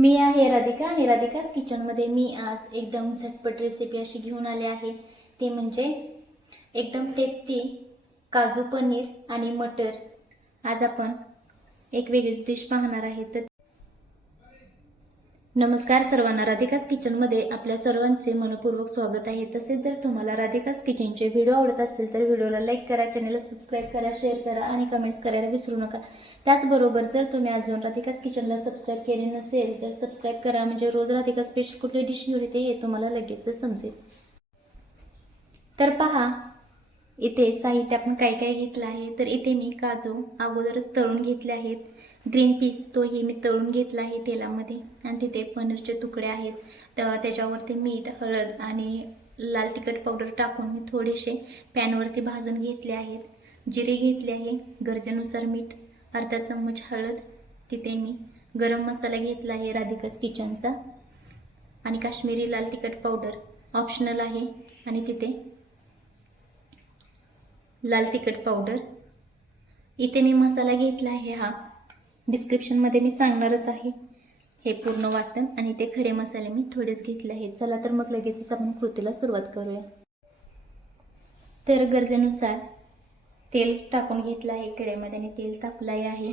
मी आहे राधिका आणि राधिकाच किचनमध्ये मी आज एकदम झटपट रेसिपी अशी घेऊन आले आहे. ते म्हणजे एकदम टेस्टी काजू पनीर आणि मटर. आज आपण एक वेगळीच डिश पाहणार आहे. तर नमस्कार सर्वांना राधिकास किचनमध्ये आपल्या सर्वांचे मनपूर्वक स्वागत आहे. तसेच जर तुम्हाला राधिकास किचनचे व्हिडिओ आवडत असतील तर व्हिडिओला लाईक करा चॅनलला सबस्क्राईब करा शेअर करा आणि कमेंट्स करायला विसरू नका. त्याचबरोबर जर तुम्ही अजून राधिकास किचनला सबस्क्राईब केले नसेल तर सबस्क्राईब करा. म्हणजे रोज राधिका स्पेशल कुठली डिश मिळते हे तुम्हाला लगेच समजेल. तर पहा इथे साहित्य आपण काय काय घेतलं आहे? तर इथे मी काजू अगोदरच तळून घेतले आहेत. ग्रीन पीस तोही मी तळून घेतला आहे तेलामध्ये. आणि तिथे पनीरचे तुकडे आहेत. तर त्याच्यावरती मीठ हळद आणि लाल तिखट पावडर टाकून मी थोडेसे पॅनवरती भाजून घेतले आहेत. जिरे घेतले आहे गरजेनुसार मीठ अर्धा चम्मच हळद. तिथे मी गरम मसाला घेतला आहे राधिकास किचनचा आणि काश्मीरी लाल तिखट पावडर ऑप्शनल आहे. आणि तिथे लाल तिखट पावडर. इथे मी मसाला घेतला आहे हा. डिस्क्रिप्शनमध्ये मी सांगणारच आहे. हे पूर्ण वाटण आणि ते खडे मसाले मी थोडेच घेतले आहेत. चला तर मग लगेचच आपण कृतीला सुरुवात करूया. तर गरजेनुसार तेल टाकून घेतलं आहे. कढईमध्ये आणि तेल तापलं आहे.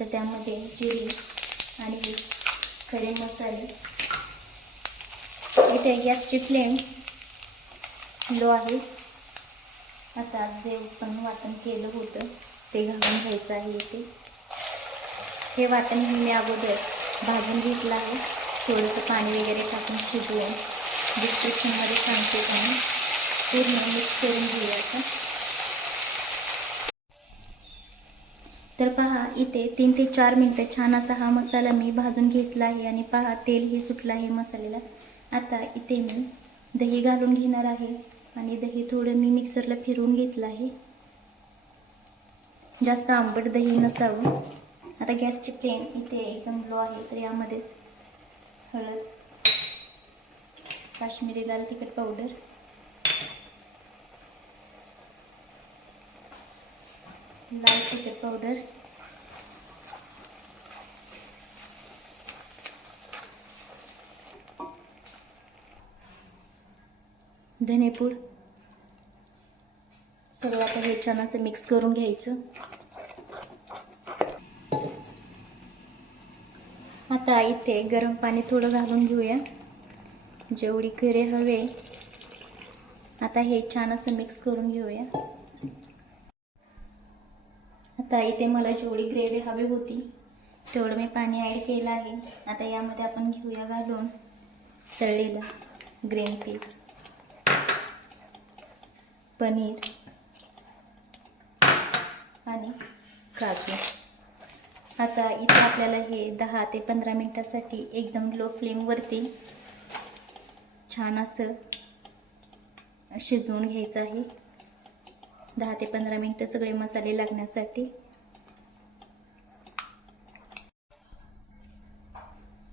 तर त्यामध्ये जिरे आणि खडे मसाले. इथे गॅसची फ्लेम लो आहे. आता जे पण वाटण केलं होतं ते घालून घ्यायचं आहे इथे. हे वाटण हे मी अगोदर भाजून घेतलं आहे. थोडंसं पाणी वगैरे टाकून शिजवून डिस्क्रिप्शनमध्ये सांगते तुम्ही पूर्ण मिक्स करून घेऊया तर पहा इथे तीन ते चार मिनटं छान असा हा मसाला मी भाजून घेतला आहे आणि पहा तेलही सुटलं आहे मसाल्याला. आता इथे मी दही घालून घेणार आहे आणि दही थोडं मी मिक्सरला फिरवून घेतलं आहे. जास्त आंबट दही नसावं. आता गॅसची फ्लेम इथे एकदम लो आहे तर यामध्येच हळद काश्मीरी लाल तिखट पावडर. लाल तिखट पावडर. धनेपूड. सगळं आता हे छान असं मिक्स करून घ्यायचं. आता इथे गरम पाणी थोडं घालून घेऊया. जेवढी खरे हवे. आता हे छान असं मिक्स करून घेऊया. आता इथे मला जेवढी ग्रेव्ही हवी होती तेवढं मी पाणी ॲड केलं आहे. आता यामध्ये आपण घेऊया घालून तळलेलं ग्रीन पीस पनीर आणि काजू. आता इथं आपल्याला हे दहा ते पंधरा मिनटासाठी एकदम लो फ्लेमवरती छान असं शिजवून घ्यायचं आहे. दहा ते पंधरा मिनटं सगळे मसाले लागण्यासाठी.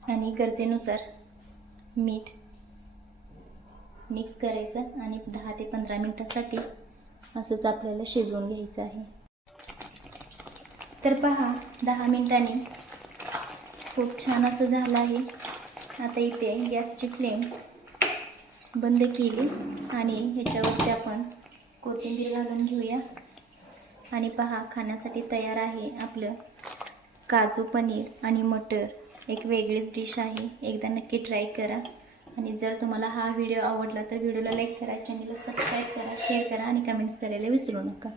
आणि गरजेनुसार मीठ मिक्स करायचं आणि दहा ते पंधरा मिनटासाठी असंच आपल्याला शिजवून घ्यायचं आहे. तर पहा दहा मिनटांनी. खूप छान असं झालं आहे. आता इथे गॅसची फ्लेम बंद केली आणि ह्याच्यावरती आपण कोथिंबीर घालून घेऊया. आणि पहा खाण्यासाठी तयार आहे आपलं काजू पनीर आणि मटर. एक वेगळीच डिश आहे. एकदा नक्की ट्राय करा. आणि जर तुम्हाला हा व्हिडिओ आवडला तर व्हिडिओला लाईक करा चॅनलला सबस्क्राईब करा शेअर करा आणि कमेंट्स करायला विसरू नका.